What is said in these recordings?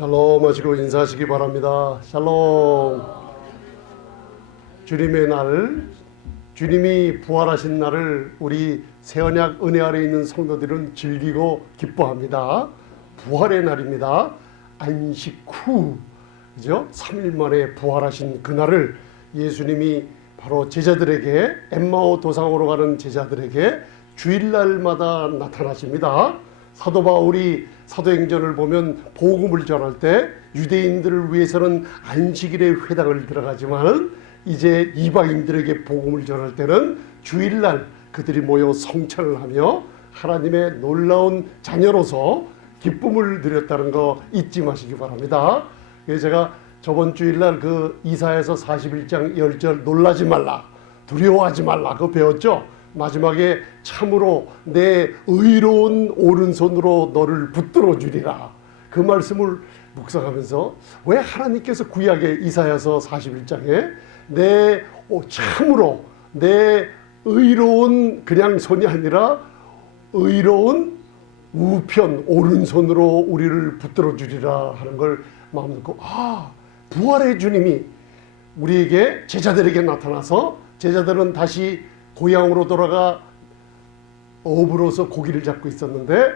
샬롬 하시고 인사하시기 바랍니다. 샬롬. 주님의 날, 주님이 부활하신 날을 우리 새언약 은혜 아래 있는 성도들은 즐기고 기뻐합니다. 부활의 날입니다. 안식 후, 그죠? 3일 만에 부활하신 그날을 예수님이 바로 제자들에게, 엠마오 도상으로 가는 제자들에게 주일날마다 나타나십니다. 사도 바울이 사도행전을 보면 복음을 전할 때 유대인들을 위해서는 안식일에 회당을 들어가지만 이제 이방인들에게 복음을 전할 때는 주일날 그들이 모여 성찬을 하며 하나님의 놀라운 자녀로서 기쁨을 누렸다는 거 잊지 마시기 바랍니다. 제가 저번 주일날 그 이사야서 41장 10절 놀라지 말라, 두려워하지 말라 그거 배웠죠? 마지막에 참으로 내 의로운 오른손으로 너를 붙들어 주리라. 그 말씀을 묵상하면서 왜 하나님께서 구약의 이사야서 41장에 참으로 내 의로운 그냥 손이 아니라 의로운 우편 오른손으로 우리를 붙들어 주리라 하는 걸 마음 놓고, 부활의 주님이 우리에게 제자들에게 나타나서 제자들은 다시 고향으로 돌아가 어부로서 고기를 잡고 있었는데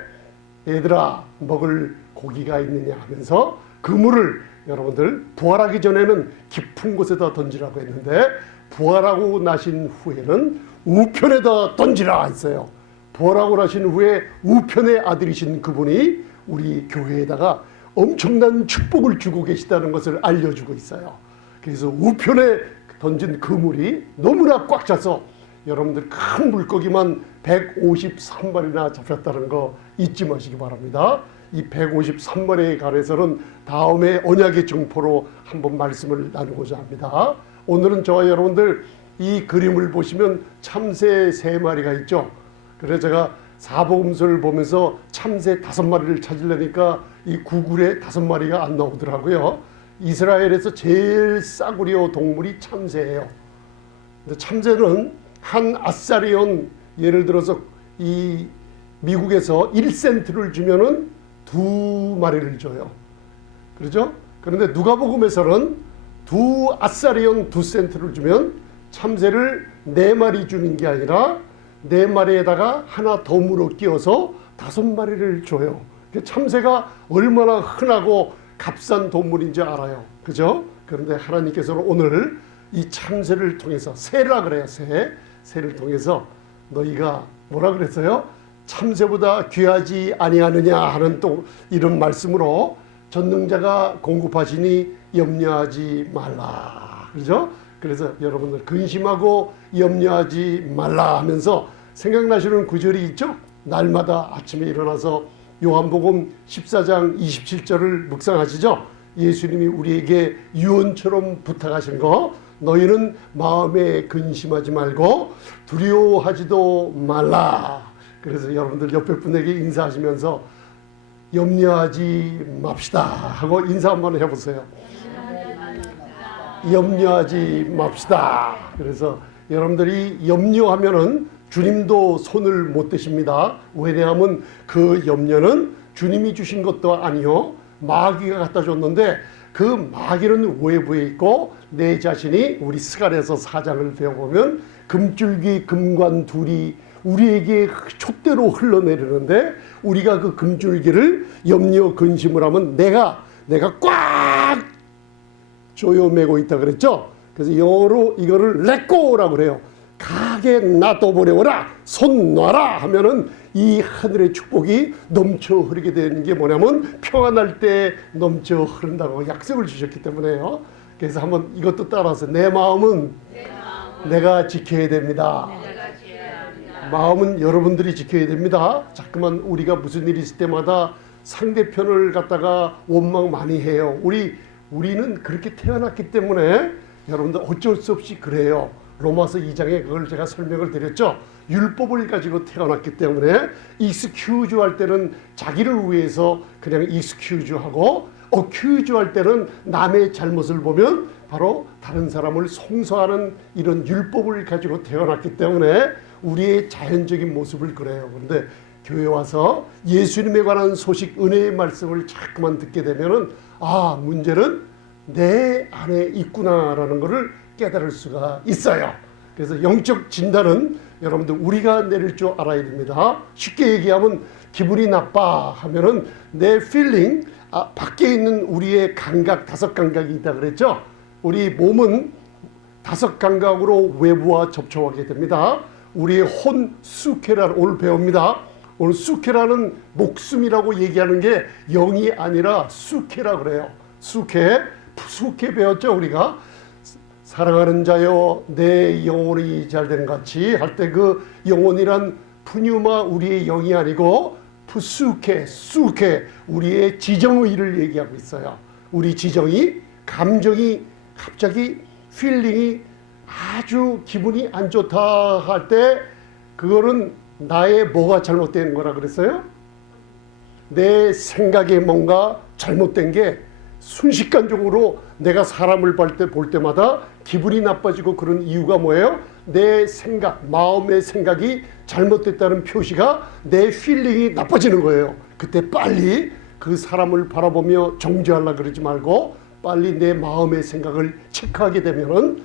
얘들아 먹을 고기가 있느냐 하면서 그물을 여러분들 부활하기 전에는 깊은 곳에다 던지라고 했는데 부활하고 나신 후에는 우편에다 던지라 했어요. 부활하고 나신 후에 우편의 아들이신 그분이 우리 교회에다가 엄청난 축복을 주고 계시다는 것을 알려주고 있어요. 그래서 우편에 던진 그물이 너무나 꽉 차서 여러분들 큰 물고기만 153마리나 잡혔다는 거 잊지 마시기 바랍니다. 이 153마리에 관해서는 다음에 언약의 증포로 한번 말씀을 나누고자 합니다. 오늘은 저와 여러분들 이 그림을 보시면 참새 3마리가 있죠. 그래서 제가 사복음서를 보면서 참새 5마리를 찾으려니까 이 구글에 5마리가 안 나오더라고요. 이스라엘에서 제일 싸구려 동물이 참새예요. 근데 참새는 한 아사리온, 예를 들어서 이 미국에서 1센트를 주면은 2마리를 줘요. 그렇죠? 그런데 누가복음에서는 아사리온 2센트를 주면 참새를 4마리 주는 게 아니라 4마리에다가 하나 덤으로 끼워서 5마리를 줘요. 참새가 얼마나 흔하고 값싼 동물인지 알아요. 그죠? 그런데 하나님께서는 오늘 이 참새를 통해서, 새라 그래요. 새를 통해서 너희가 뭐라 그랬어요? 참새보다 귀하지 아니하느냐 하는 또 이런 말씀으로 전능자가 공급하시니 염려하지 말라. 그렇죠? 그래서 여러분들 근심하고 염려하지 말라 하면서 생각나시는 구절이 있죠? 날마다 아침에 일어나서 요한복음 14장 27절을 묵상하시죠? 예수님이 우리에게 유언처럼 부탁하신 거, 너희는 마음에 근심하지 말고 두려워하지도 말라. 그래서 여러분들 옆에 분에게 인사하시면서 염려하지 맙시다 하고 인사 한번 해보세요. 염려하지 맙시다. 그래서 여러분들이 염려하면은 주님도 손을 못 대십니다. 왜냐하면 그 염려는 주님이 주신 것도 아니요, 마귀가 갖다 줬는데 그 마귀는 외부에 있고 내 자신이 우리 스갈에서 4장을 배워보면 금줄기 금관 둘이 우리에게 촛대로 흘러내리는데 우리가 그 금줄기를 염려 근심을 하면 내가 꽉 조여매고 있다 그랬죠. 그래서 영어로 이거를 letgo라고 그래요. 가게 놔둬버려라, 손 놔라 하면은 이 하늘의 축복이 넘쳐 흐르게 되는 게 뭐냐면 평안할 때 넘쳐 흐른다고 약속을 주셨기 때문에요. 그래서 한번 이것도 따라서 내 마음은 내가 지켜야 됩니다. 마음은 여러분들이 지켜야 됩니다. 자꾸만 우리가 무슨 일이 있을 때마다 상대편을 갖다가 원망 많이 해요. 우리는 그렇게 태어났기 때문에 여러분들 어쩔 수 없이 그래요. 로마서 2장에 그걸 제가 설명을 드렸죠. 율법을 가지고 태어났기 때문에 익스큐즈 할 때는 자기를 위해서 그냥 익스큐즈 하고 어큐즈 할 때는 남의 잘못을 보면 바로 다른 사람을 송사하는 이런 율법을 가지고 태어났기 때문에 우리의 자연적인 모습을 그래요. 그런데 교회 와서 예수님에 관한 소식, 은혜의 말씀을 자꾸만 듣게 되면은 문제는 내 안에 있구나라는 것을 깨달을 수가 있어요. 그래서 영적 진단은 여러분들 우리가 내릴 줄 알아야 됩니다. 쉽게 얘기하면 기분이 나빠 하면은 내 필링, 밖에 있는 우리의 감각, 다섯 감각이 있다 그랬죠. 우리 몸은 다섯 감각으로 외부와 접촉하게 됩니다. 우리의 혼, 수케라는, 오늘 배웁니다. 오늘 수케라는 목숨이라고 얘기하는 게 영이 아니라 수케라 그래요. 수케 배웠죠 우리가. 사랑하는 자여 내 영혼이 잘되는 같이 할 때 그 영혼이란 푸뉴마 우리의 영이 아니고 푸수케 우리의 지정의를 얘기하고 있어요. 우리 지정이, 감정이 갑자기 필링이 아주 기분이 안 좋다 할 때 그거는 나의 뭐가 잘못된 거라 그랬어요? 내 생각에 뭔가 잘못된 게 순식간적으로 내가 사람을 볼 때마다 기분이 나빠지고 그런 이유가 뭐예요? 내 생각, 마음의 생각이 잘못됐다는 표시가 내 필링이 나빠지는 거예요. 그때 빨리 그 사람을 바라보며 정죄하려고 그러지 말고 빨리 내 마음의 생각을 체크하게 되면은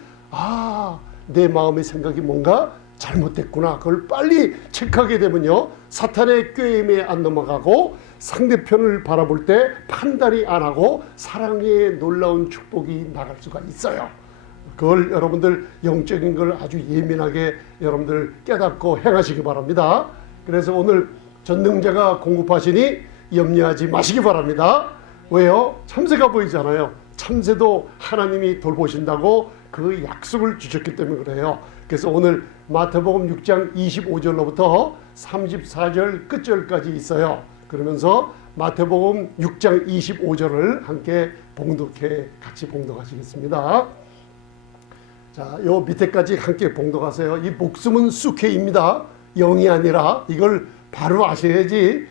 내 마음의 생각이 뭔가 잘못됐구나. 그걸 빨리 체크하게 되면요. 사탄의 꾀임에 안 넘어가고 상대편을 바라볼 때 판단이 안 하고 사랑의 놀라운 축복이 나갈 수가 있어요. 그걸 여러분들 영적인 걸 아주 예민하게 여러분들 깨닫고 행하시기 바랍니다. 그래서 오늘 전능자가 공급하시니 염려하지 마시기 바랍니다. 왜요? 참새가 보이잖아요. 참새도 하나님이 돌보신다고 그 약속을 주셨기 때문에 그래요. 그래서 오늘 마태복음 6장 25절로부터 34절 끝절까지 있어요. 그러면서 마태복음 6장 25절을 함께 같이 봉독하시겠습니다. 자, 요 밑에까지 함께 봉독하세요. 이 목숨은 수케입니다. 영이 아니라 이걸 바로 아셔야지.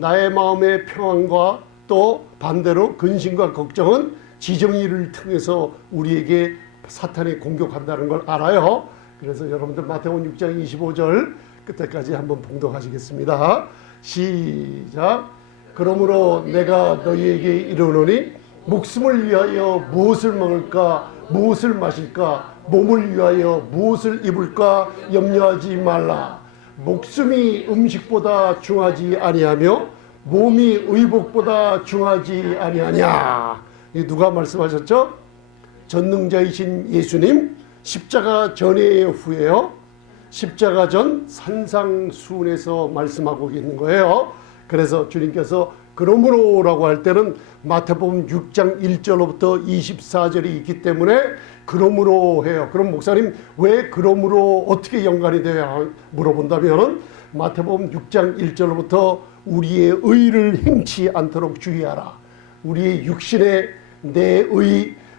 나의 마음의 평안과 또 반대로 근심과 걱정은 지정의를 통해서 우리에게 사탄이 공격한다는 걸 알아요. 그래서 여러분들 마태복음 6장 25절 끝에까지 한번 봉독하시겠습니다. 시작. 그러므로 내가 너희에게 이르노니 목숨을 위하여 무엇을 먹을까 무엇을 마실까 몸을 위하여 무엇을 입을까 염려하지 말라. 목숨이 음식보다 중하지 아니하며 몸이 의복보다 중하지 아니하냐. 이 누가 말씀하셨죠? 전능자이신 예수님. 십자가 전에 후에요. 십자가 전 산상수훈에서 말씀하고 있는 거예요. 그래서 주님께서 그러므로라고 할 때는 마태복음 6장 1절로부터 24절이 있기 때문에 그러므로 해요. 그럼 목사님 왜 그러므로 어떻게 연관이 돼야 물어본다면 마태복음 6장 1절로부터 우리의 의를 행치 않도록 주의하라. 우리의 육신의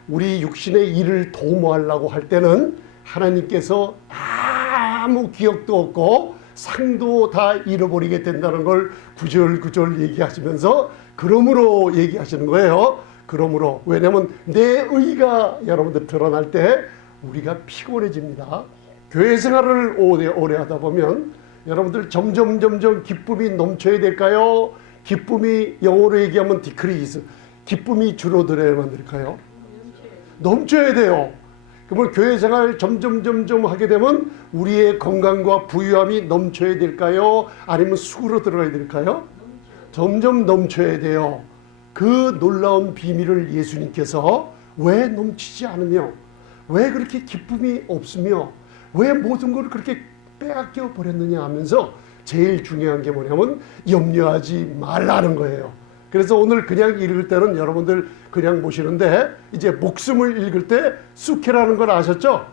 우리 육신의 일을 도모하려고 할 때는 하나님께서 아무 기억도 없고 상도 다 잃어버리게 된다는 걸 구절구절 얘기하시면서 그러므로 얘기하시는 거예요. 그러므로. 왜냐하면 내 의가 여러분들 드러날 때 우리가 피곤해집니다. 교회 생활을 오래 하다 보면 여러분들 점점 기쁨이 넘쳐야 될까요? 기쁨이 영어로 얘기하면 디크리스, 기쁨이 줄어들어야만 될까요? 넘쳐야 돼요. 그러면 교회 생활 점점 하게 되면 우리의 건강과 부유함이 넘쳐야 될까요? 아니면 수그러 들어가야 될까요? 점점 넘쳐야 돼요. 그 놀라운 비밀을 예수님께서 왜 넘치지 않으며 왜 그렇게 기쁨이 없으며 왜 모든 걸 그렇게 빼앗겨 버렸느냐 하면서 제일 중요한 게 뭐냐면 염려하지 말라는 거예요. 그래서 오늘 그냥 읽을 때는 여러분들 그냥 보시는데 이제 목숨을 읽을 때 수케라는 걸 아셨죠?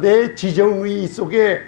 내 지정의 속에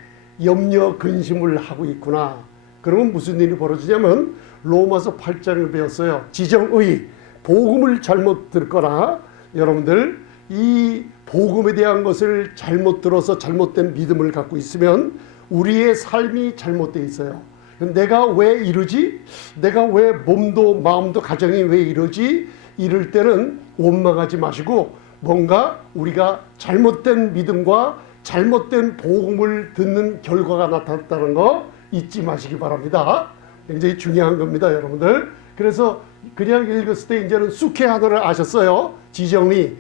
염려 근심을 하고 있구나. 그러면 무슨 일이 벌어지냐면 로마서 8장을 배웠어요. 지정의, 복음을 잘못 듣거나 여러분들 이 복음에 대한 것을 잘못 들어서 잘못된 믿음을 갖고 있으면 우리의 삶이 잘못되어 있어요. 내가 왜 이러지? 내가 왜 몸도 마음도 가정이 왜 이러지? 이럴 때는 원망하지 마시고 뭔가 우리가 잘못된 믿음과 잘못된 복음을 듣는 결과가 나타났다는 거 잊지 마시기 바랍니다. 굉장히 중요한 겁니다, 여러분들. 그래서 그냥 읽었을 때 이제는 쑥해 하나를 아셨어요. 지정이.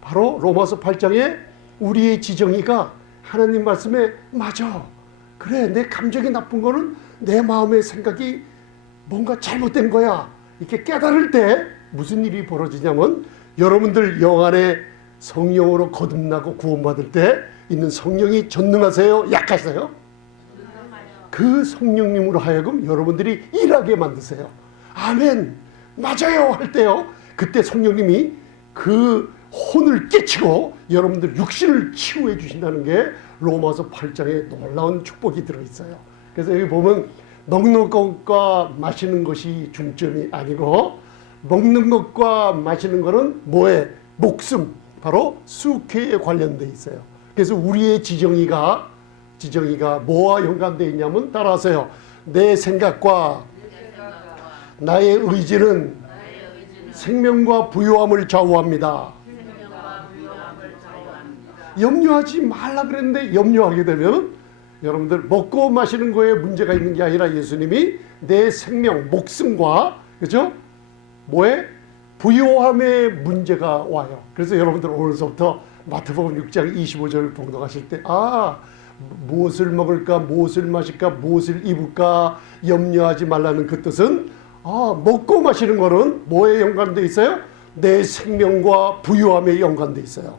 바로 로마서 8장에 우리의 지정이가 하나님 말씀에 맞아. 그래, 내 감정이 나쁜 거는 내 마음의 생각이 뭔가 잘못된 거야. 이렇게 깨달을 때 무슨 일이 벌어지냐면 여러분들 영 안에 성령으로 거듭나고 구원받을 때 있는 성령이 전능하세요? 약하세요? 그 성령님으로 하여금 여러분들이 일하게 만드세요. 아멘, 맞아요 할 때요. 그때 성령님이 그 혼을 깨치고 여러분들 육신을 치유해 주신다는 게 로마서 8장에 놀라운 축복이 들어있어요. 그래서 여기 보면 먹는 것과 마시는 것이 중점이 아니고 먹는 것과 마시는 것은 뭐에? 목숨, 바로 수쾌에 관련되어 있어요. 그래서 우리의 지정이가 뭐와 연관되어 있냐면 따라하세요. 내 생각과 나의 의지는 생명과 부요함을 좌우합니다. 염려하지 말라 그랬는데 염려하게 되면 여러분들 먹고 마시는 거에 문제가 있는 게 아니라 예수님이 내 생명, 목숨과 그죠? 뭐에? 부요함의 문제가 와요. 그래서 여러분들 오늘서부터 마태복음 6장 25절 봉독하실 때 무엇을 먹을까, 무엇을 마실까, 무엇을 입을까 염려하지 말라는 그 뜻은 먹고 마시는 거는 뭐에 연관되어 있어요? 내 생명과 부요함에 연관되어 있어요.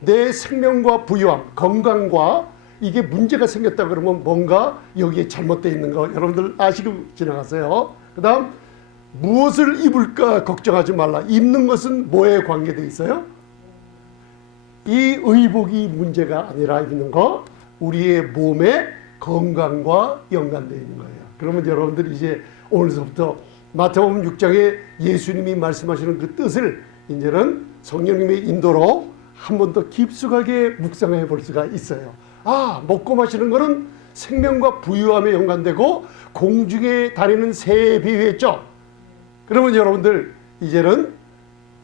내 생명과 부요함, 건강과 이게 문제가 생겼다 그러면 뭔가 여기에 잘못되어 있는 거 여러분들 아시고 지나가세요. 그 다음 무엇을 입을까 걱정하지 말라. 입는 것은 뭐에 관계되어 있어요? 이 의복이 문제가 아니라 입는 거 우리의 몸의 건강과 연관되어 있는 거예요. 그러면 여러분들이 이제 오늘서부터 마태복음 6장에 예수님이 말씀하시는 그 뜻을 이제는 성령님의 인도로 한 번 더 깊숙하게 묵상해 볼 수가 있어요. 먹고 마시는 거는 생명과 부유함에 연관되고 공중에 다니는 새에 비유했죠. 그러면 여러분들 이제는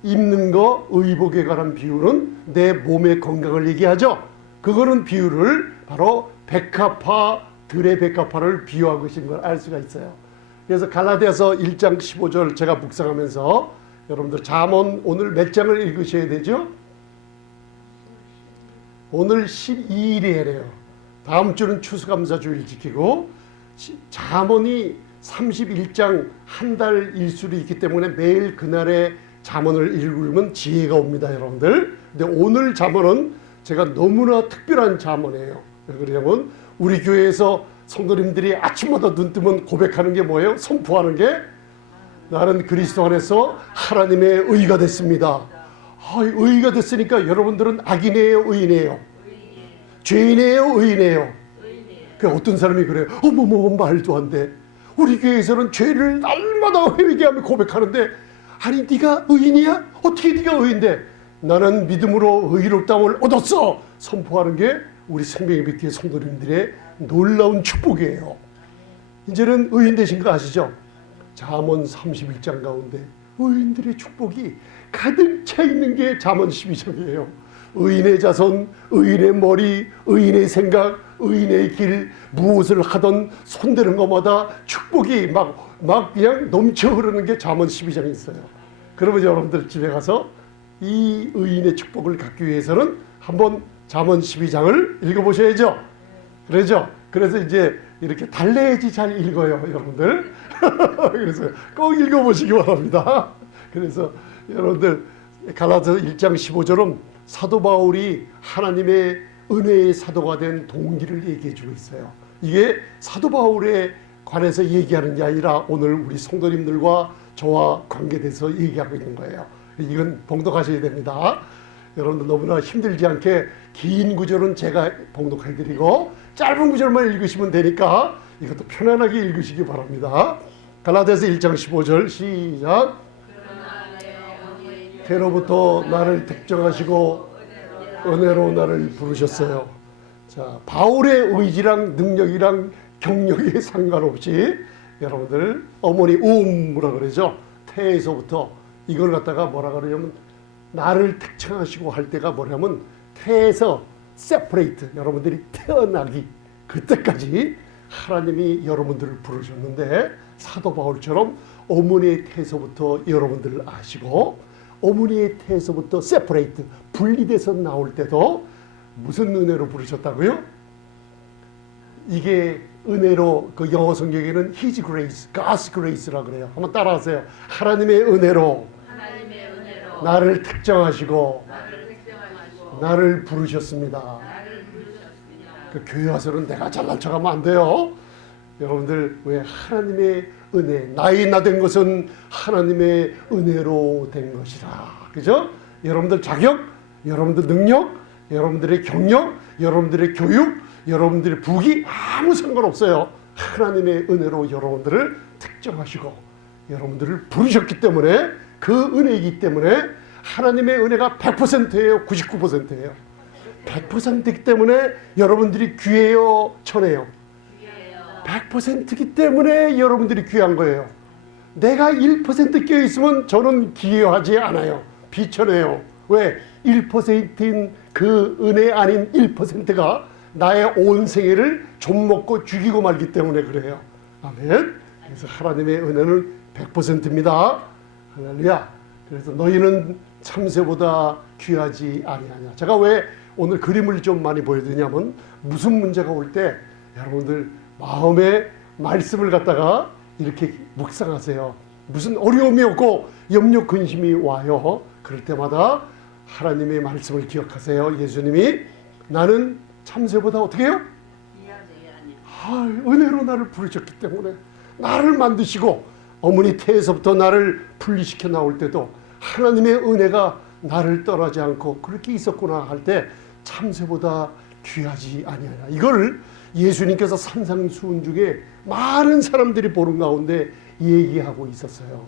입는 거, 의복에 관한 비유는 내 몸의 건강을 얘기하죠. 그거는 비유를 바로 백합화, 들의 백합화를 비유한 것인 걸 알 수가 있어요. 그래서 갈라디아서 1장 15절 제가 묵상하면서 여러분들 잠언 오늘 몇 장을 읽으셔야 되죠? 오늘 12일이에요. 다음 주는 추수감사주일 지키고 잠언이 31장 한 달 일수로 있기 때문에 매일 그날의 잠언을 읽으면 지혜가 옵니다, 여러분들. 근데 오늘 잠언은 제가 너무나 특별한 잠언이에요. 왜 그러냐면 우리 교회에서 성도님들이 아침마다 눈 뜨면 고백하는 게 뭐예요? 선포하는 게 나는 그리스도 안에서 하나님의 의가 됐습니다. 의가 됐으니까 여러분들은 악인이에요, 의인이에요? 죄인이에요, 의인이에요? 그 어떤 사람이 그래요. 말도 안 돼. 우리 교회에서는 죄를 날마다 회개하며 고백하는데 아니 네가 의인이야? 어떻게 네가 의인데? 나는 믿음으로 의롭다함을 얻었어. 선포하는 게 우리 생명의 빛교회 성도님들의 놀라운 축복이에요. 이제는 의인 되신 거 아시죠? 잠언 31장 가운데 의인들의 축복이 가득 차 있는 게 잠언 12장이에요. 의인의 자손, 의인의 머리, 의인의 생각, 의인의 길, 무엇을 하던 손대는 것마다 축복이 막 그냥 넘쳐 흐르는 게 잠언 12장에 있어요. 그러면 여러분들 집에 가서 이 의인의 축복을 갖기 위해서는 한번 잠언 12장을 읽어보셔야죠. 그러죠? 그래서 이제 이렇게 달래야지 잘 읽어요, 여러분들. 그래서 꼭 읽어보시기 바랍니다. 그래서 여러분들 갈라디아서 1장 15절은 사도 바울이 하나님의 은혜의 사도가 된 동기를 얘기해 주고 있어요. 이게 사도 바울에 관해서 얘기하는 게 아니라 오늘 우리 성도님들과 저와 관계돼서 얘기하고 있는 거예요. 이건 봉독하셔야 됩니다. 여러분들 너무나 힘들지 않게 긴 구절은 제가 봉독해드리고 짧은 구절만 읽으시면 되니까 이것도 편안하게 읽으시기 바랍니다. 갈라디아서 1장 15절 시작. 태로부터 나를 택정하시고 은혜로 나를 부르셨어요. 자, 바울의 의지랑 능력이랑 경력에 상관없이 여러분들 어머니 뭐라 그러죠? 태에서부터 이걸 갖다가 뭐라 그러냐면 나를 택정하시고 할 때가 뭐냐면 태에서 세퍼레이트 여러분들이 태어나기 그때까지 하나님이 여러분들을 부르셨는데 사도 바울처럼 어머니의 태에서부터 여러분들을 아시고 어머니의 태에서부터 세퍼레이트 분리돼서 나올 때도 무슨 은혜로 부르셨다고요? 이게 은혜로 그 영어 성경에는 His grace, God's grace라 그래요. 한번 따라하세요. 하나님의 은혜로 나를 특정하시고 나를 부르셨습니다. 그 교회 와서는 내가 잘난 척하면 안 돼요. 여러분들 왜 하나님의 은혜, 나이 나된 것은 하나님의 은혜로 된 것이라. 그죠? 여러분들 자격, 여러분들 능력, 여러분들의 경력, 여러분들의 교육, 여러분들의 부귀 아무 상관없어요. 하나님의 은혜로 여러분들을 특정하시고 여러분들을 부르셨기 때문에 그 은혜이기 때문에 하나님의 은혜가 100%예요? 99%예요? 100%이기 때문에 여러분들이 귀해요? 천해요? 100%이기 때문에 여러분들이 귀한 거예요. 내가 1% 껴있으면 저는 귀하지 않아요. 비천해요. 왜? 1%인 그 은혜 아닌 1%가 나의 온 생애를 좀 먹고 죽이고 말기 때문에 그래요. 아멘. 그래서 하나님의 은혜는 100%입니다. 할렐루야. 그래서 너희는 참새보다 귀하지 아니하냐. 제가 왜 오늘 그림을 좀 많이 보여드리냐면 무슨 문제가 올 때 여러분들 마음에 말씀을 갖다가 이렇게 묵상하세요. 무슨 어려움이 없고 염려 근심이 와요. 그럴 때마다 하나님의 말씀을 기억하세요. 예수님이 나는 참새보다 어떻게 해요? 은혜로 나를 부르셨기 때문에 나를 만드시고 어머니 태에서부터 나를 분리시켜 나올 때도 하나님의 은혜가 나를 떠나지 않고 그렇게 있었구나 할 때 참새보다 귀하지 아니하냐. 이걸 예수님께서 산상수훈 중에 많은 사람들이 보는 가운데 얘기하고 있었어요.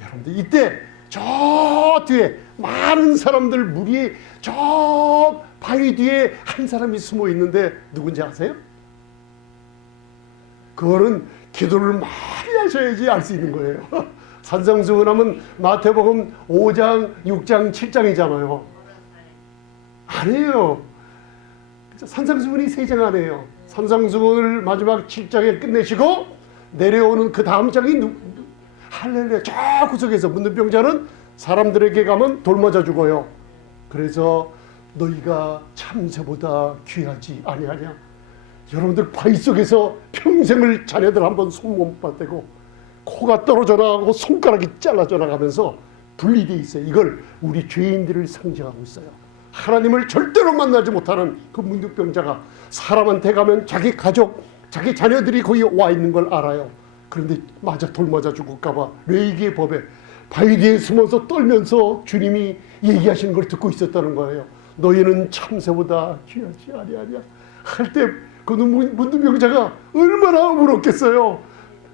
여러분들 이때 저 뒤에 많은 사람들 무리에 저 바위 뒤에 한 사람이 숨어 있는데 누군지 아세요? 그거는 기도를 많이 하셔야지 알 수 있는 거예요. 산상수훈하면 마태복음 5장, 6장, 7장이잖아요. 아니에요. 산상수훈이 3장 안에요. 산상수훈을 마지막 7장에 끝내시고 내려오는 그 다음 장이 할렐루야. 저 구석에서 문둥병자는 사람들에게 가면 돌 맞아 죽어요. 그래서 너희가 참새보다 귀하지 아니하냐. 여러분들 바위 속에서 평생을 자녀들 한번 손 못 받대고 코가 떨어져 나가고 손가락이 잘라져 나가면서 분리되어 있어요. 이걸 우리 죄인들을 상징하고 있어요. 하나님을 절대로 만나지 못하는 그 문둥병자가 사람한테 가면 자기 가족, 자기 자녀들이 거기 와 있는 걸 알아요. 그런데 돌 맞아 죽을까봐 레위기의 법에 바위 뒤에 숨어서 떨면서 주님이 얘기하시는 걸 듣고 있었다는 거예요. 너희는 참새보다 귀하지 아니하냐 할 때 그 문둥병자가 얼마나 울었겠어요.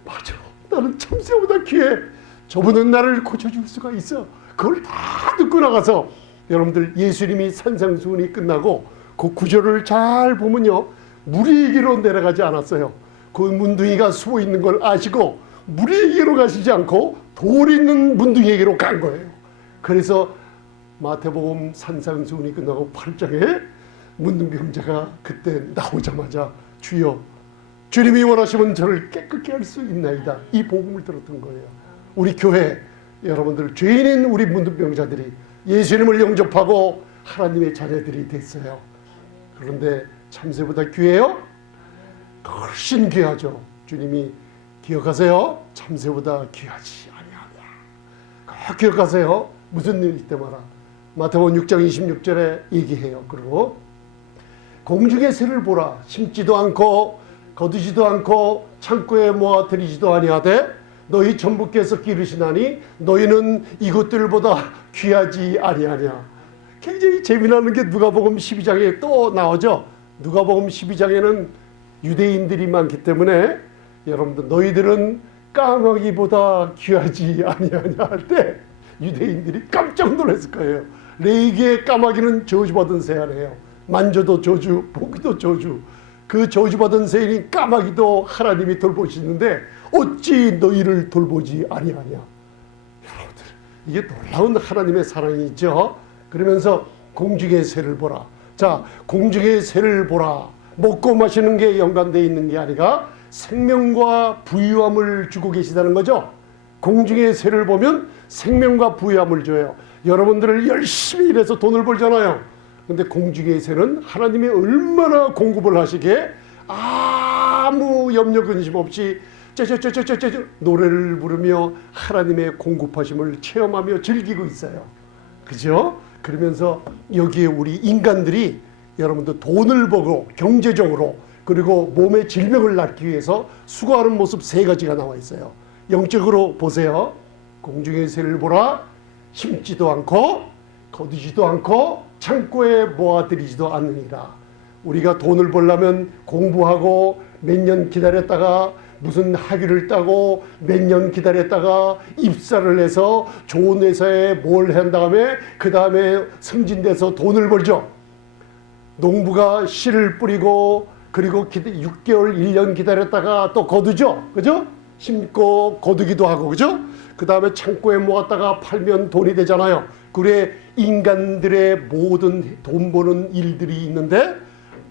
맞아, 나는 참새보다 귀해. 저분은 나를 고쳐줄 수가 있어. 그걸 다 듣고 나가서 여러분들 예수님이 산상수훈이 끝나고 그 구절을 잘 보면요, 무리에게로 내려가지 않았어요. 그 문둥이가 숨어 있는 걸 아시고 무리에게로 가시지 않고 돌 있는 문둥이에게로 간 거예요. 그래서 마태복음 산상수훈이 끝나고 8장에 문둥병자가 그때 나오자마자 주여, 주님이 원하시면 저를 깨끗게 할 수 있나이다. 이 복음을 들었던 거예요. 우리 교회 여러분들, 죄인인 우리 문둥병자들이 예수님을 영접하고 하나님의 자녀들이 됐어요. 그런데 참새보다 귀해요? 훨씬 귀하죠. 주님이 기억하세요. 참새보다 귀하지 아니하냐. 꼭 기억하세요. 무슨 일일 때마다. 마태복음 6장 26절에 얘기해요. 그리고 공중의 새를 보라. 심지도 않고 거두지도 않고 창고에 모아 들이지도 아니하되 너희 전부께서 기르시나니 너희는 이것들보다 귀하지 아니하냐. 굉장히 재미나는 게 누가복음 12장에 또 나오죠. 누가복음 12장에는 유대인들이 많기 때문에 여러분들 너희들은 까마귀보다 귀하지 아니하냐 할 때 유대인들이 깜짝 놀랐을 거예요. 레위기의 까마귀는 저주받은 새 아니에요. 만져도 저주, 보기도 저주. 그 저주받은 새인 까마귀도 하나님이 돌보시는데 어찌 너희를 돌보지 아니하냐. 여러분들, 이게 놀라운 하나님의 사랑이죠. 그러면서 공중의 새를 보라. 자, 공중의 새를 보라. 먹고 마시는 게 연관되어 있는 게 아니라 생명과 부유함을 주고 계시다는 거죠. 공중의 새를 보면 생명과 부유함을 줘요. 여러분들을 열심히 일해서 돈을 벌잖아요. 근데 공중의 새는 하나님이 얼마나 공급을 하시기에 아무 염려 근심 없이 쩌쩌쩌쩌쩌 노래를 부르며 하나님의 공급하심을 체험하며 즐기고 있어요. 그죠? 그러면서 여기에 우리 인간들이 여러분들 돈을 벌고 경제적으로 그리고 몸의 질병을 낫기 위해서 수고하는 모습 세 가지가 나와 있어요. 영적으로 보세요. 공중의 새를 보라. 심지도 않고 거두지도 않고 창고에 모아들이지도 않느니라. 우리가 돈을 벌려면 공부하고 몇 년 기다렸다가 무슨 학위를 따고 몇 년 기다렸다가 입사를 해서 좋은 회사에 뭘 한 다음에 그 다음에 승진돼서 돈을 벌죠. 농부가 씨를 뿌리고 그리고 6개월 1년 기다렸다가 또 거두죠. 그죠? 심고 거두기도 하고 그죠? 그 다음에 창고에 모았다가 팔면 돈이 되잖아요. 그래 인간들의 모든 돈 버는 일들이 있는데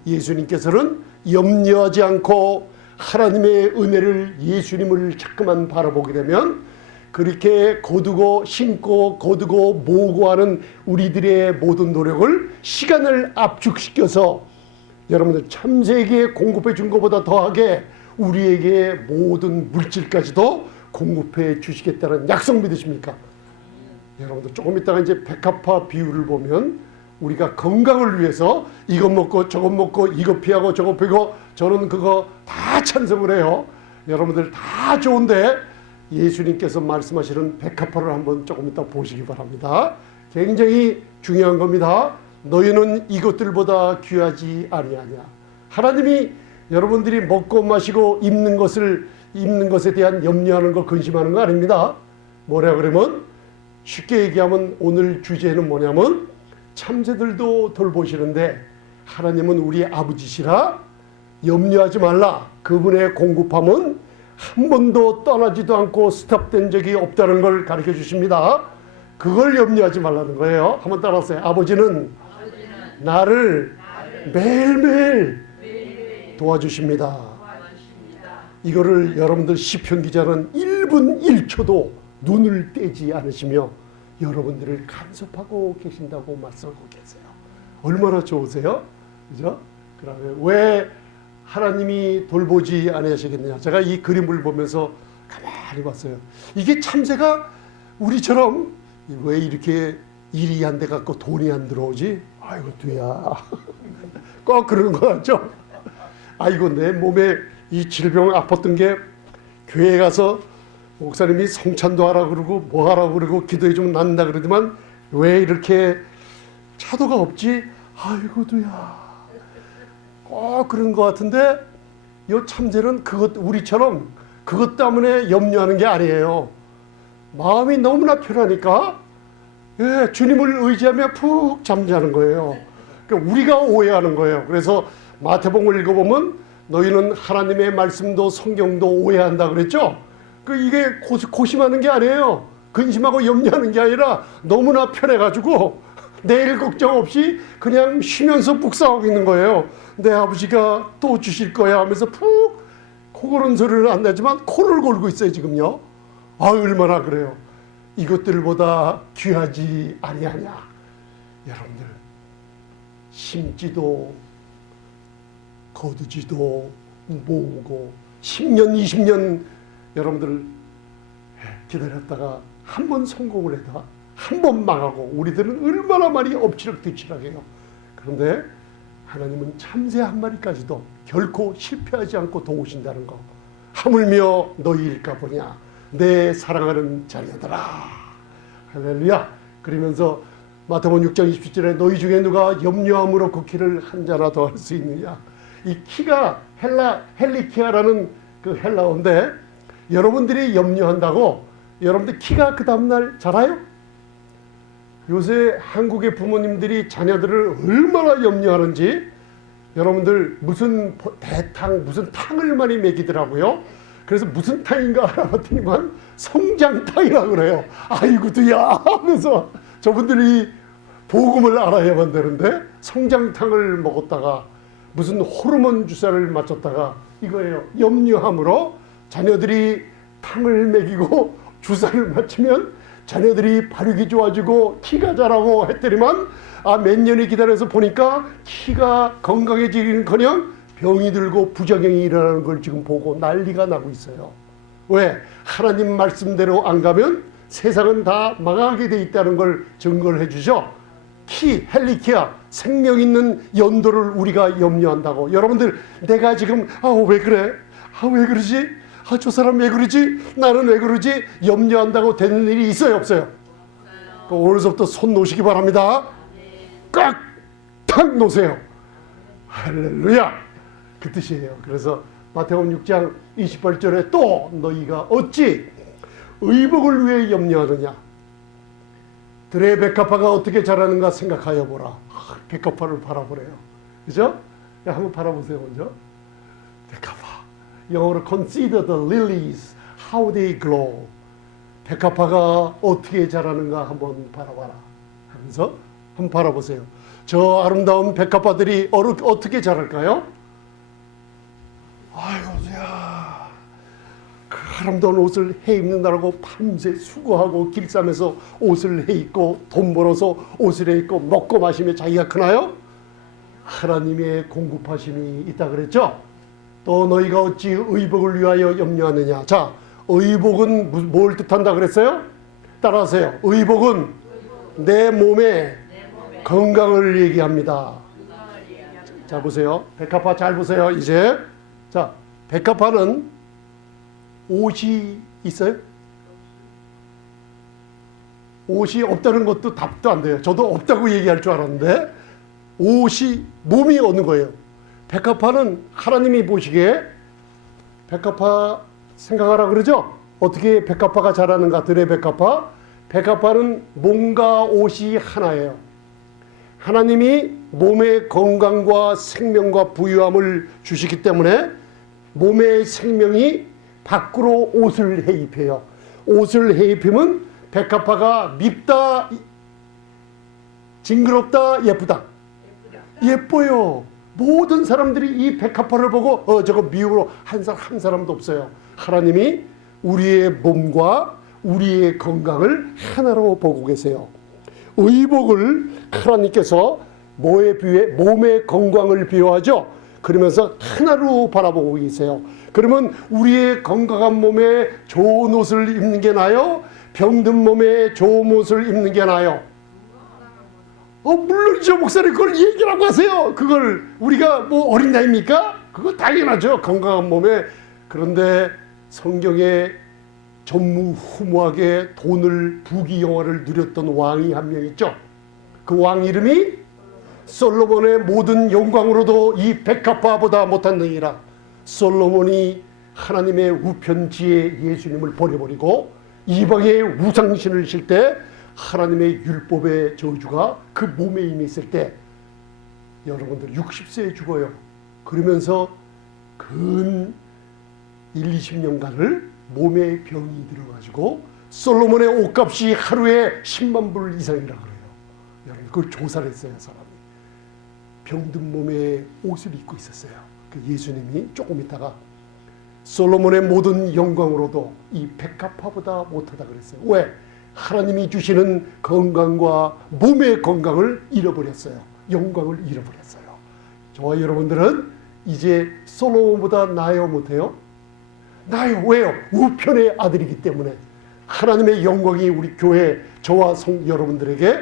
예수님께서는 염려하지 않고 하나님의 은혜를 예수님을 자꾸만 바라보게 되면 그렇게 거두고 심고 거두고 모으고 하는 우리들의 모든 노력을 시간을 압축시켜서 여러분들 참새에게 공급해 준 것보다 더하게 우리에게 모든 물질까지도 공급해 주시겠다는 약속 믿으십니까? 여러분들 조금 있다가 이제 백합화 비유를 보면 우리가 건강을 위해서 이것 먹고 저것 먹고 이거 피하고 저거 피고 저는 그거 다 찬성을 해요. 여러분들 다 좋은데 예수님께서 말씀하시는 백합화를 한번 조금 이따 보시기 바랍니다. 굉장히 중요한 겁니다. 너희는 이것들보다 귀하지 아니하냐. 하나님이 여러분들이 먹고 마시고 입는 것에 대한 염려하는 거 근심하는 거 아닙니다. 뭐라 그러면 쉽게 얘기하면 오늘 주제는 뭐냐면 참새들도 돌보시는데 하나님은 우리 아버지시라 염려하지 말라. 그분의 공급함은 한 번도 떠나지도 않고 스탑된 적이 없다는 걸 가르쳐 주십니다. 그걸 염려하지 말라는 거예요. 한번 따라하세요. 아버지는 나를 매일매일 도와주십니다. 이거를 여러분들 시편 기자는 1분 1초도 눈을 떼지 않으시며 여러분들을 간섭하고 계신다고 말씀하고 계세요. 얼마나 좋으세요? 그죠? 그러면 왜 하나님이 돌보지 않으시겠느냐. 제가 이 그림을 보면서 가만히 봤어요. 이게 참새가 우리처럼 왜 이렇게 일이 안 돼 갖고 돈이 안 들어오지? 아이고 두야. 꼭 그러는 거 같죠? 아이고 내 몸에 이 질병 아팠던 게 교회에 가서 목사님이 성찬도 하라 그러고 뭐 하라 그러고 기도해 주면 낫는다 그러지만 왜 이렇게 차도가 없지? 아이고 두야. 꼭 그런 것 같은데 이 참새는 우리처럼 그것 때문에 염려하는 게 아니에요. 마음이 너무나 편하니까 주님을 의지하며 푹 잠자는 거예요. 그러니까 우리가 오해하는 거예요. 그래서 마태복음을 읽어보면 너희는 하나님의 말씀도 성경도 오해한다 그랬죠. 이게 고심하는 게 아니에요. 근심하고 염려하는 게 아니라 너무나 편해가지고 내일 걱정 없이 그냥 쉬면서 묵상하고 있는 거예요. 내 아버지가 또 주실 거야 하면서 푹 코 고는 소리는 안 나지만 코를 골고 있어요 지금요. 얼마나 그래요. 이것들보다 귀하지 아니하냐. 여러분들 심지도 거두지도 모으고 10년 20년 여러분들 기다렸다가 한 번 성공을 해다 한 번 망하고 우리들은 얼마나 많이 엎치락뒤치락해요. 그런데 하나님은 참새 한 마리까지도 결코 실패하지 않고 도우신다는 거. 하물며 너희일까 보냐 내 사랑하는 자녀들아. 할렐루야. 그러면서 마태복음 6장 27절에 너희 중에 누가 염려함으로 그 키를 한 자나 더 할 수 있느냐. 이 키가 헬리키아라는 그 헬라어인데 여러분들이 염려한다고 여러분들 키가 그 다음날 자라요? 요새 한국의 부모님들이 자녀들을 얼마나 염려하는지 여러분들 무슨 탕을 많이 먹이더라고요. 그래서 무슨 탕인가 알아봤더니만 성장탕이라고 그래요. 아이고도야 하면서 저분들이 복음을 알아야만 되는데 성장탕을 먹었다가 무슨 호르몬 주사를 맞췄다가 이거예요. 염려함으로 자녀들이 탕을 먹이고 주사를 맞추면 자녀들이 발육이 좋아지고 키가 자라고 했더니만 몇 년이 기다려서 보니까 키가 건강해지기는커녕 병이 들고 부작용이 일어나는 걸 지금 보고 난리가 나고 있어요. 왜? 하나님 말씀대로 안 가면 세상은 다 망하게 돼 있다는 걸 증거를 해주죠. 헬리키아, 생명 있는 연도를 우리가 염려한다고. 여러분들, 내가 지금 왜 그래? 왜 그러지? 저 사람 왜 그러지? 나는 왜 그러지? 염려한다고 되는 일이 있어요, 없어요? 오늘부터 손 놓으시기 바랍니다. 꽉 놓으세요. 할렐루야! 그 뜻이에요. 그래서 마태복음 6장 28절에 또 너희가 어찌 의복을 위해 염려하느냐? 들의 백합화가 어떻게 자라는가 생각하여 보라. 백합화를 바라보래요. 그죠? 한번 바라보세요, 먼저. 백합화. 영어로 consider the lilies, how they grow. 백합화가 어떻게 자라는가 한번 바라봐라 하면서 한번 바라보세요. 저 아름다운 백합화들이 어떻게 자랄까요? 아이고야, 그 아름다운 옷을 해 입는다라고 밤새 수고하고 길쌈에서 옷을 해 입고 돈 벌어서 옷을 해 입고 먹고 마시며 자기가 크나요? 하나님의 공급하심이 있다 그랬죠. 또 너희가 어찌 의복을 위하여 염려하느냐. 자, 의복은 뭘 뜻한다 그랬어요? 따라하세요. 의복은 내 몸의 건강을 얘기합니다. 자, 보세요. 백합화 잘 보세요. 이제 자, 백합화는 옷이 있어요? 옷이 없다는 것도 답도 안 돼요. 저도 없다고 얘기할 줄 알았는데 옷이 몸이 어느 거예요. 백합화는 하나님이 보시기에 백합화 생각하라 그러죠? 어떻게 백합화가 자라는가? 들의 백합화. 백합화는 몸과 옷이 하나예요. 하나님이 몸의 건강과 생명과 부유함을 주시기 때문에 몸의 생명이 밖으로 옷을 해 입혀요. 옷을 해 입히면 백합화가 밉다, 징그럽다, 예쁘다. 예뻐요. 모든 사람들이 이 백합화를 보고 저거 미움으로 한 사람도 없어요. 하나님이 우리의 몸과 우리의 건강을 하나로 보고 계세요. 의복을 하나님께서 뭐에 비유해? 몸의 건강을 비유하죠. 그러면서 하나로 바라보고 계세요. 그러면 우리의 건강한 몸에 좋은 옷을 입는 게 나아요? 병든 몸에 좋은 옷을 입는 게 나아요? 물론이죠. 목사님 그걸 얘기라고 하세요. 그걸 우리가 뭐 어린 나이입니까? 그거 당연하죠. 건강한 몸에. 그런데 성경에 전무후무하게 돈을 부귀영화를 누렸던 왕이 한 명 있죠. 그 왕 이름이 솔로몬의 모든 영광으로도 이 백합화보다 못하느니라. 솔로몬이 하나님의 우편지에 예수님을 보내버리고 이방의 우상신을 실 때 하나님의 율법의 저주가 그 몸에 임해 있을 때 여러분들 60세에 죽어요. 그러면서 근 20년간을 몸에 병이 들어가지고 솔로몬의 옷값이 하루에 10만 불 이상이라 그래요. 여러분 그걸 조사를 했어요. 사람이 병든 몸에 옷을 입고 있었어요. 그 예수님이 조금 있다가 솔로몬의 모든 영광으로도 이 백합화보다 못하다 그랬어요. 왜? 하나님이 주시는 건강과 몸의 건강을 잃어버렸어요. 영광을 잃어버렸어요. 저와 여러분들은 이제 솔로몬보다 나아요 못해요? 나아요. 왜요? 우편의 아들이기 때문에. 하나님의 영광이 우리 교회 저와 여러분들에게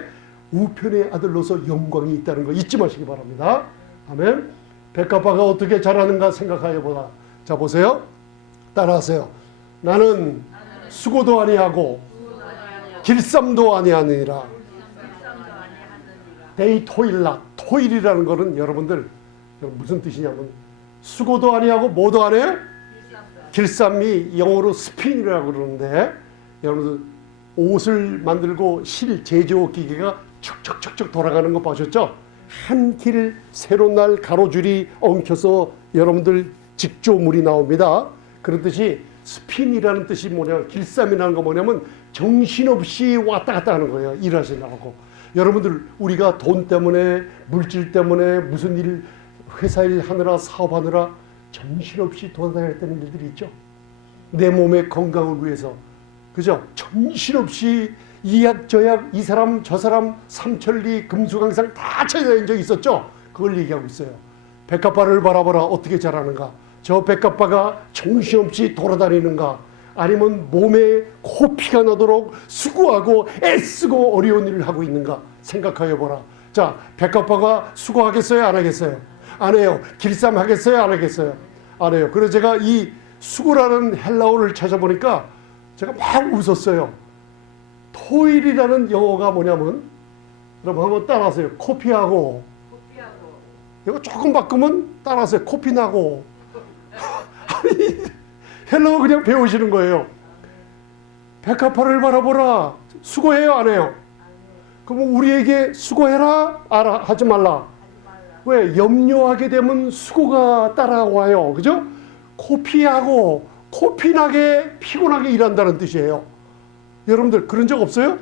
우편의 아들로서 영광이 있다는 거 잊지 마시기 바랍니다. 아멘. 백합화가 어떻게 자라는가 생각하여 보라. 자, 보세요. 따라하세요. 나는 수고도 아니하고 길쌈도 아니하느니라. 데이 토일라. 토일이라는 거는 여러분들 무슨 뜻이냐면 수고도 아니하고 뭐도 안 해요? 길쌈이 영어로 스핀이라고 그러는데 여러분들 옷을 만들고 실 제조 기계가 척척척척 돌아가는 거 보셨죠? 한 길 세로 날 가로줄이 엉켜서 여러분들 직조물이 나옵니다. 그렇듯이 스핀이라는 뜻이 뭐냐, 길쌈이라는 거 뭐냐면 정신없이 왔다 갔다 하는 거예요. 일하시려고. 여러분들 우리가 돈 때문에 물질 때문에 무슨 일 회사 일 하느라 사업하느라 정신없이 돌아다녔다는 일들이 있죠. 내 몸의 건강을 위해서, 그죠? 정신없이 이약 저약, 이 사람 저 사람 삼천리 금수강산 다 찾아다닌 적이 있었죠. 그걸 얘기하고 있어요. 백합화를 바라보라. 어떻게 자라는가? 저 백합화가 정신없이 돌아다니는가? 아니면 몸에 코피가 나도록 수고하고 애쓰고 어려운 일을 하고 있는가? 생각하여 보라. 자, 백합화가 수고하겠어요? 안 하겠어요? 안 해요. 길쌈 하겠어요? 안 하겠어요? 안 해요. 그래서 제가 이 수고라는 헬라어를 찾아보니까 제가 막 웃었어요. 토일이라는 영어가 뭐냐면, 여러분 한번 따라하세요. 코피하고. 이거 조금 바꾸면 따라하세요. 코피 나고. 아니, 헬라어 그냥 배우시는 거예요. 백합화를 바라보라. 수고해요? 안 해요? 그럼 우리에게 수고해라? 하지 말라. 왜? 염려하게 되면 수고가 따라와요. 그죠? 코피하고, 코피나게 피곤하게 일한다는 뜻이에요. 여러분들 그런 적 없어요?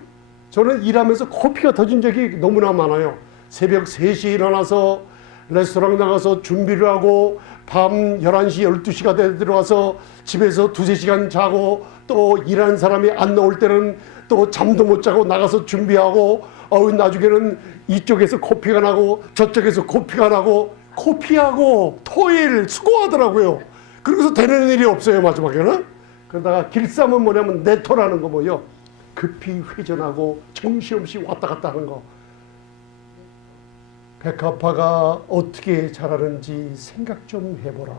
저는 일하면서 코피가 터진 적이 너무나 많아요. 새벽 3시에 일어나서 레스토랑 나가서 준비를 하고 밤 11시, 12시가 돼 들어와서 집에서 2-3시간 자고 또 일하는 사람이 안 나올 때는 또 잠도 못 자고 나가서 준비하고 나중에는 이쪽에서 코피가 나고 저쪽에서 코피가 나고 코피하고 토일 수고하더라고요. 그러고서 되는 일이 없어요 마지막에는. 그러다가 길쌈은 뭐냐면 네토라는 거 뭐요? 급히 회전하고 정신없이 왔다 갔다 하는 거. 백합화가 어떻게 자라는지 생각 좀 해보라.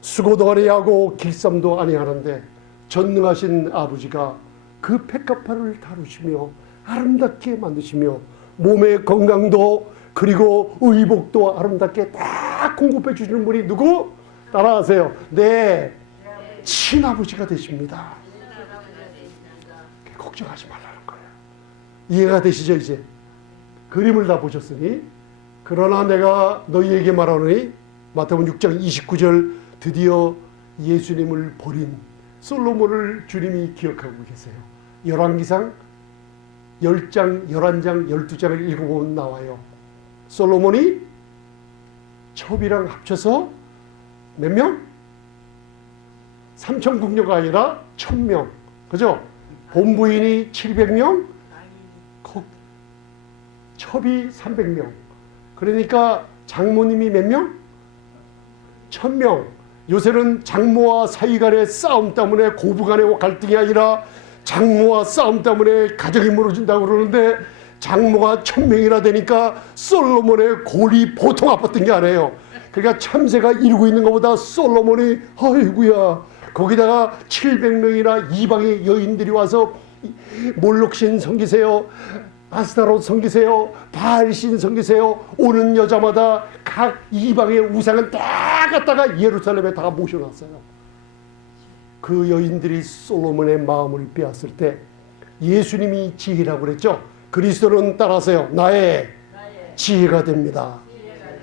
수고도 아니하고 길쌈도 아니하는데 전능하신 아버지가 그 백합화를 다루시며 아름답게 만드시며 몸의 건강도 그리고 의복도 아름답게 다 공급해 주시는 분이 누구? 따라하세요. 네, 친아버지가 되십니다. 걱정하지 말라는 거예요. 이해가 되시죠? 이제 그림을 다 보셨으니. 그러나 내가 너희에게 말하노니, 마태복음 6장 29절, 드디어 예수님을 버린 솔로몬을 주님이 기억하고 계세요. 열왕기상 10장, 11장, 12장을 읽어보면 나와요. 솔로몬이 첩이랑 합쳐서 몇 명? 3,000궁녀가 아니라 1,000명. 그죠? 본부인이 700명, 첩이 300명. 그러니까 장모님이 몇 명? 1,000명. 요새는 장모와 사위 간의 싸움 때문에 고부 간의 갈등이 아니라 장모와 싸움 때문에 가정이 무너진다고 그러는데, 장모가 1,000명이나 되니까 솔로몬의 골이 보통 아팠던 게 아니에요. 그러니까 참새가 이루고 있는 것보다 솔로몬이 아이고야, 거기다가 700명이나 이방의 여인들이 와서 몰록신 섬기세요, 아스타롯 섬기세요, 바알신 섬기세요, 오는 여자마다 각 이방의 우상은 다 갖다가 예루살렘에 다 모셔놨어요. 그 여인들이 솔로몬의 마음을 빼앗을 때 예수님이 지혜라고 그랬죠. 그리스도는 따라하세요. 나의 지혜가 됩니다.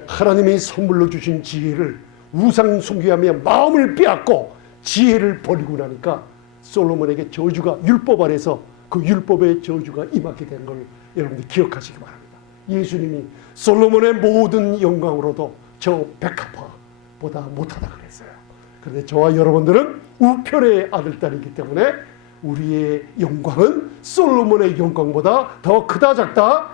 하나님이 선물로 주신 지혜를 우상 숭배하며 마음을 빼앗고 지혜를 버리고 나니까 솔로몬에게 저주가, 율법 아래서 그 율법의 저주가 임하게 된 걸 여러분들 기억하시기 바랍니다. 예수님이 솔로몬의 모든 영광으로도 저 백합화보다 못하다 그랬어요. 그런데 저와 여러분들은 우편의 아들딸이기 때문에 우리의 영광은 솔로몬의 영광보다 더 크다 작다?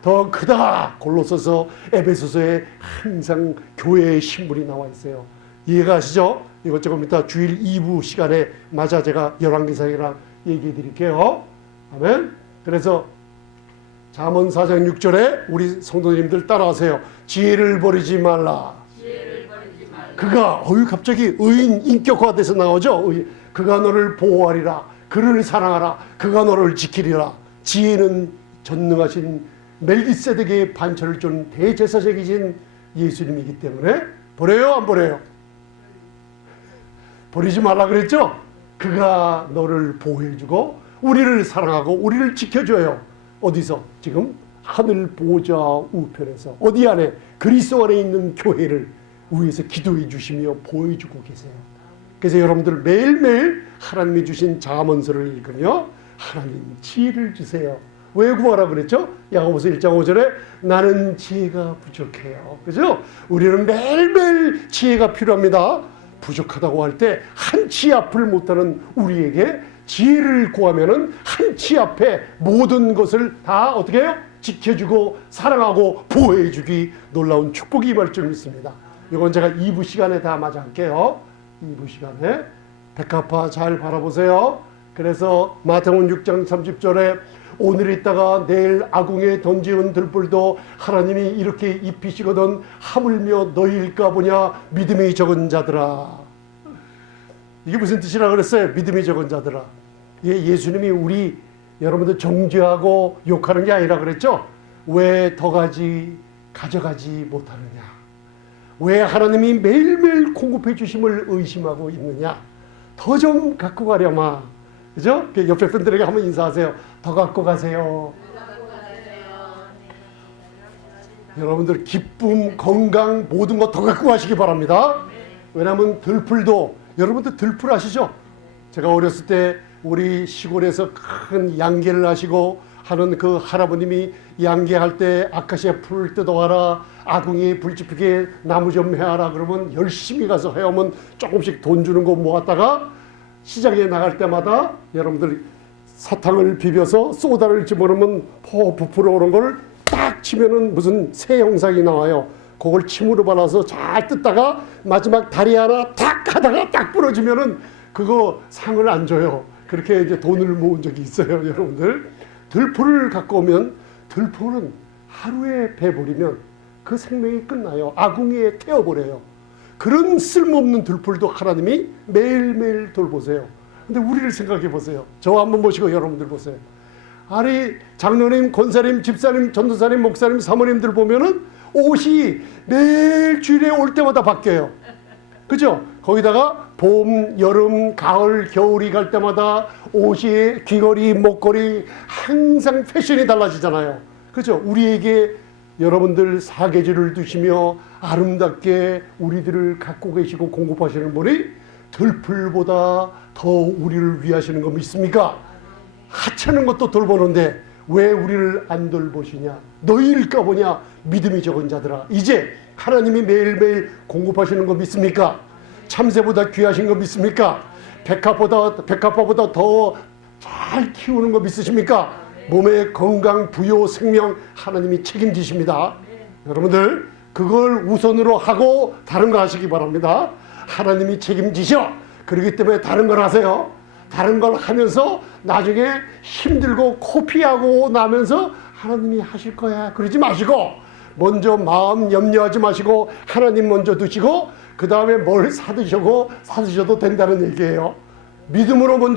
더 크다. 골로새서 에베소서에 항상 교회의 신분이 나와 있어요. 이해가 가시죠? 이것 조금 이따 주일 2부 시간에 맞아 제가 열왕기상이랑 얘기해 드릴게요. 아멘. 그래서 잠언 4장 6절에 우리 성도님들 따라하세요. 지혜를 버리지 말라. 그가 갑자기 의인 인격화돼서 나오죠. 그가 너를 보호하리라. 그를 사랑하라. 그가 너를 지키리라. 지혜는 전능하신 멜기세덱의 반철을 준 대제사장이신 예수님이기 때문에 버려요, 안 버려요? 버리지 말라 그랬죠? 그가 너를 보호해주고 우리를 사랑하고 우리를 지켜줘요. 어디서? 지금 하늘 보좌 우편에서, 어디 안에? 그리스도 안에 있는 교회를 위해서 기도해 주시며 보여주고 계세요. 그래서 여러분들 매일매일 하나님이 주신 잠언서를 읽으며 하나님 지혜를 주세요. 왜 구하라 그랬죠? 야고보서 1장 5절에 나는 지혜가 부족해요. 그죠? 우리는 매일매일 지혜가 필요합니다. 부족하다고 할 때 한 치 앞을 못하는 우리에게 지혜를 구하면은 한 치 앞에 모든 것을 다 어떻게 해요? 지켜주고 사랑하고 보호해주기 놀라운 축복이 임할 줄 믿습니다. 이건 제가 2부 시간에 다 맞아 할게요. 2부 시간에 백합화 잘 바라보세요. 그래서 마태복음 6장 30절에 오늘 있다가 내일 아궁에 던지는 들불도 하나님이 이렇게 입히시거든 하물며 너희일까 보냐 믿음이 적은 자들아. 이게 무슨 뜻이라 그랬어요? 믿음이 적은 자들아. 예수님이 우리 여러분들 정죄하고 욕하는 게 아니라 그랬죠? 왜 더 가져가지 못하느냐? 왜 하나님이 매일매일 공급해 주심을 의심하고 있느냐? 더 좀 갖고 가려마. 그죠? 옆에 분들에게 한번 인사하세요. 더 갖고 가세요. 여러분들 기쁨, 건강 모든 거 더 갖고 가시기 바랍니다. 왜냐하면 들풀도 여러분들 들풀 아시죠? 제가 어렸을 때 우리 시골에서 큰 양계를 하시고 하는 그 할아버님이 양계할 때 아카시아 풀을 뜯어와라, 아궁이 불 지피게 나무 좀 해와라 그러면 열심히 가서 해오면 조금씩 돈 주는 거 모았다가 시장에 나갈 때마다 여러분들 사탕을 비벼서 소다를 집어넣으면 포 부풀어 오는 걸 딱 치면은 무슨 새 형상이 나와요. 그걸 침으로 발라서 잘 뜯다가 마지막 다리 하나 탁 하다가 딱 부러지면은 그거 상을 안 줘요. 그렇게 이제 돈을 모은 적이 있어요, 여러분들. 들풀을 갖고 오면 들풀은 하루에 베버리면 그 생명이 끝나요. 아궁이에 태워버려요. 그런 쓸모없는 들풀도 하나님이 매일매일 돌보세요. 근데 우리를 생각해 보세요. 저 한번 보시고 여러분들 보세요. 아니 장로님, 권사님, 집사님, 전도사님, 목사님, 사모님들 보면은 옷이 매일 주일에 올 때마다 바뀌어요. 그죠? 거기다가 봄, 여름, 가을, 겨울이 갈 때마다 옷이 귀걸이, 목걸이 항상 패션이 달라지잖아요. 그죠? 우리에게 여러분들 사계절을 두시며 아름답게 우리들을 갖고 계시고 공급하시는 분이 들풀보다 더 우리를 위하시는 거 믿습니까? 하찮은 것도 돌보는데 왜 우리를 안 돌보시냐? 너희일까 보냐? 믿음이 적은 자들아. 이제 하나님이 매일매일 공급하시는 거 믿습니까? 참새보다 귀하신 거 믿습니까? 백합화보다 더 잘 키우는 거 믿으십니까? 몸의 건강, 부요, 생명 하나님이 책임지십니다. 여러분들 그걸 우선으로 하고 다른 거 하시기 바랍니다. 하나님이 책임지셔. 그렇기 때문에 다른 걸 하세요. 다른 걸 하면서 나중에 힘들고 코피하고 나면서 하나님이 하실 거야 그러지 마시고 먼저 마음 염려하지 마시고 하나님 먼저 두시고 그 다음에 뭘 사드셔도 된다는 얘기예요. 믿음으로 먼저